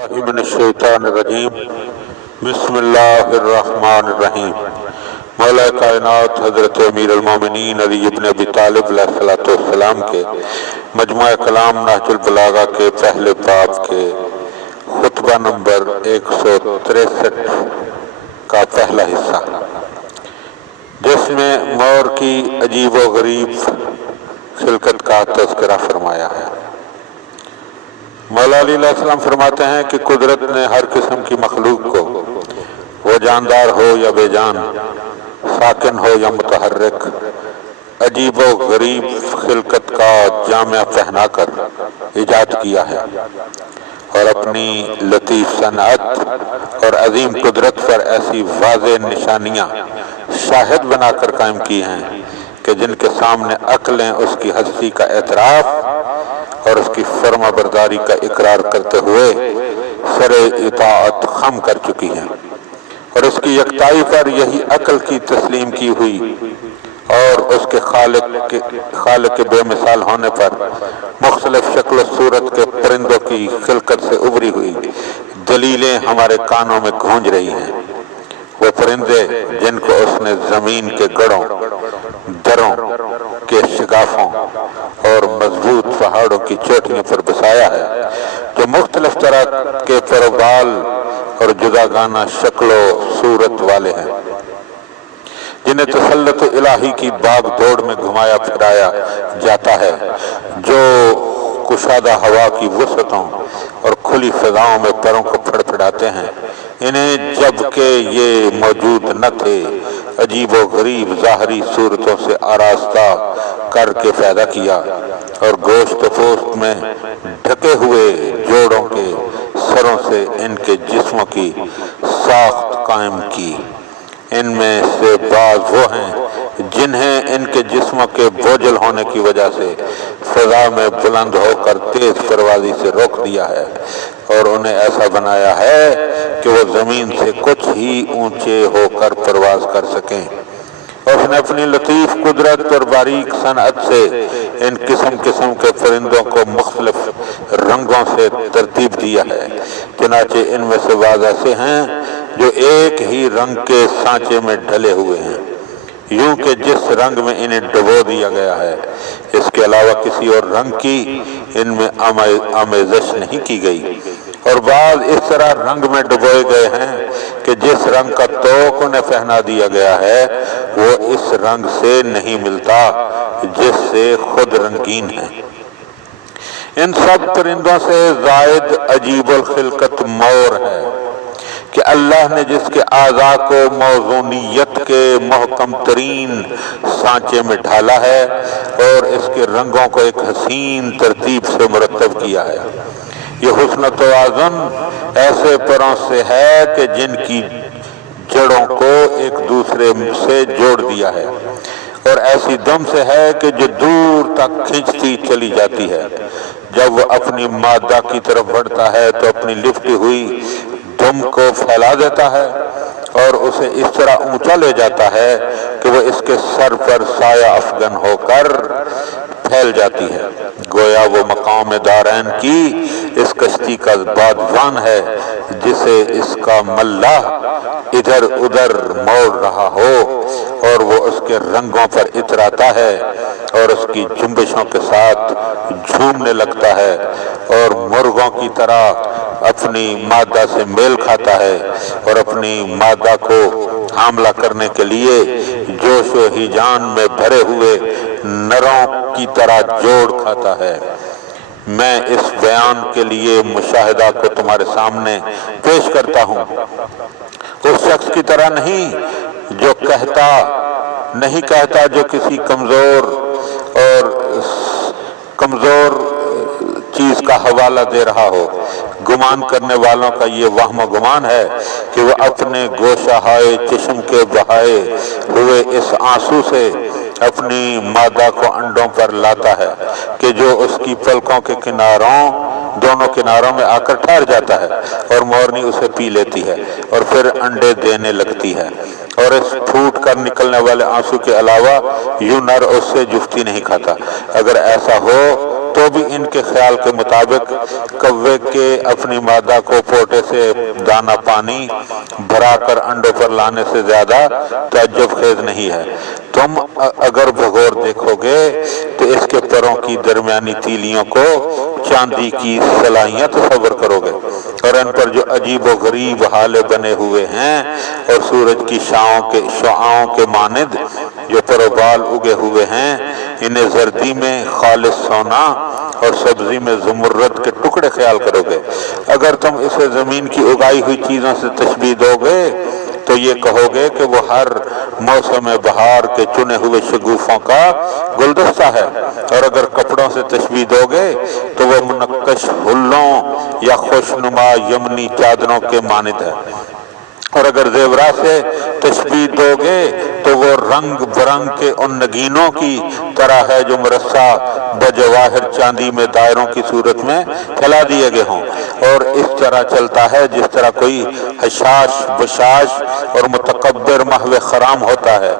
من الشیطان الرجیم بسم اللہ الرحمن الرحیم۔ مولا کائنات حضرت امیر المومنین علی ابن ابی طالب علیہ السلام کے مجموعہ کلام نہج البلاغہ کے پہلے باب کے خطبہ نمبر 163 کا پہلا حصہ، جس میں مور کی عجیب و غریب خلقت کا تذکرہ فرمایا ہے۔ مولا علیہ السلام فرماتے ہیں کہ قدرت نے ہر قسم کی مخلوق کو، وہ جاندار ہو یا بے جان، ساکن ہو یا متحرک، عجیب و غریب خلقت کا جامعہ پہنا کر ایجاد کیا ہے، اور اپنی لطیف صنعت اور عظیم قدرت پر ایسی واضح نشانیاں شاہد بنا کر قائم کی ہیں کہ جن کے سامنے عقلیں اس کی ہستی کا اعتراف اور اس کی فرما برداری کا اقرار کرتے ہوئے سر اطاعت خم کر چکی ہیں، اور اس کی یکتائی پر یہی عقل کی تسلیم کی ہوئی اور اس کے خالق کے بے مثال ہونے پر مختلف شکل و صورت کے پرندوں کی خلقت سے ابری ہوئی دلیلیں ہمارے کانوں میں گونج رہی ہیں۔ وہ پرندے جن کو اس نے زمین کے گڑھوں، دروں کے شگافوں اور مضبوط پہاڑوں کی چوٹیوں پر بسایا ہے، جو مختلف طرح کے پر و بال اور جداگانہ شکل و صورت والے ہیں، جنہیں تسلط الہی کی باغ دوڑ میں گھمایا پھرایا جاتا ہے، جو کشادہ ہوا کی وسعتوں اور کھلی فضاؤں میں پروں کو پھڑ پھڑاتے ہیں۔ انہیں جب کہ یہ موجود نہ تھے، عجیب و غریب ظاہری صورتوں سے آراستہ کر کے پیدا کیا، اور گوشت و پوست میں ڈھکے ہوئے جوڑوں کے سروں سے ان کے جسموں کی ساخت قائم کی۔ ان میں سے بعض وہ ہیں جنہیں ان کے جسموں کے بوجھل ہونے کی وجہ سے فضا میں بلند ہو کر تیز پروازی سے روک دیا ہے، اور انہیں ایسا بنایا ہے کہ وہ زمین سے کچھ ہی اونچے ہو کر پرواز کر سکیں۔ اس نے اپنی لطیف قدرت اور باریک صنعت سے ان قسم قسم کے پرندوں کو مختلف رنگوں سے ترتیب دیا ہے، چنانچہ ان میں سے بعض ایسے ہیں جو ایک ہی رنگ کے سانچے میں ڈھلے ہوئے ہیں، یوں کہ جس رنگ میں انہیں ڈبو دیا گیا ہے، اس کے علاوہ کسی اور رنگ کی ان میں آمیزش نہیں کی گئی، اور بعض اس طرح رنگ میں ڈبوئے گئے ہیں کہ جس رنگ کا طوق انہیں پہنا دیا گیا ہے وہ اس رنگ سے نہیں ملتا جس سے خود رنگین ہے۔ ان سب پرندوں سے زائد عجیب الخلقت مور ہے کہ اللہ نے جس کے اعضاء کو موزونیت کے محکم ترین سانچے میں ڈھالا ہے اور اس کے رنگوں کو ایک حسین ترتیب سے مرتب کیا ہے۔ یہ حسن و توازن ایسے پروں سے ہے کہ جن کی جڑوں کو ایک دوسرے سے جوڑ دیا ہے، اور ایسی دم سے ہے کہ جو دور تک کھینچتی چلی جاتی ہے۔ جب وہ اپنی مادہ کی طرف بڑھتا ہے تو اپنی لپٹی ہوئی دم کو پھیلا دیتا ہے اور اسے اس طرح اونچا لے جاتا ہے کہ وہ اس کے سر پر سایہ افغن ہو کر پھیل جاتی ہے، گویا وہ مقام دارین کی اس کشتی کا بادبان ہے جسے اس کا ملاح ادھر ادھر موڑ رہا ہو، اور وہ اس کے رنگوں پر اتراتا ہے اور اس کی جنبشوں کے ساتھ جھومنے لگتا ہے، اور مرغوں کی طرح اپنی مادہ سے میل کھاتا ہے اور اپنی مادہ کو حاملہ کرنے کے لیے جوش و ہیجان میں بھرے ہوئے نروں کی طرح جوڑ کھاتا ہے۔ میں اس بیان کے لیے مشاہدہ کو تمہارے سامنے پیش کرتا ہوں، اس شخص کی طرح نہیں جو کہتا جو کسی کمزور چیز کا حوالہ دے رہا ہو۔ گمان کرنے والوں کا یہ وہم و گمان ہے کہ وہ اپنے گوشہائے چشم کے بہائے ہوئے اس آنسو سے اپنی مادہ کو انڈوں پر لاتا ہے کہ جو اس کی پلکوں کے دونوں کناروں میں آ کر ٹھہر جاتا ہے، اور مورنی اسے پی لیتی ہے اور پھر انڈے دینے لگتی ہے، اور اس پھوٹ کر نکلنے والے آنسو کے علاوہ یوں نر اس سے جفتی نہیں کھاتا۔ اگر ایسا ہو تو تو بھی ان کے خیال کے مطابق کوے کے اپنی مادہ کو پوٹے سے دانا پانی بھرا کر انڈوں پر لانے سے زیادہ تعجب خیز نہیں ہے۔ تم اگر بغور دیکھو گے تو اس کے پروں کی درمیانی تیلیوں کو چاندی کی سلائیاں تصور کرو گے، اور ان پر جو عجیب و غریب ہالے بنے ہوئے ہیں، اور سورج کی شعاعوں کے مانند جو پر و بال اگے ہوئے ہیں، انہیں زردی میں خالص سونا اور سبزی میں زمرد کے ٹکڑے خیال کرو گے۔ اگر تم اسے زمین کی اگائی ہوئی چیزوں سے تشبیہ دو گے تو یہ کہو گے کہ وہ ہر موسم بہار کے چنے ہوئے شگوفوں کا گلدستہ ہے، اور اگر کپڑوں سے تشبیہ دو گے تو وہ منقش ہلوں یا خوشنما یمنی چادروں کے مانند ہے، اور اگر زیورات سے تشبیہ دو گے تو وہ رنگ برنگ کے ان نگینوں کی طرح ہے جو مرصع بجواہر چاندی میں دائروں کی صورت میں پھیلا دیے گئے ہوں، اور اس طرح چلتا ہے جس طرح کوئی حشاش بشاش اور متکبر محو خرام ہوتا ہے۔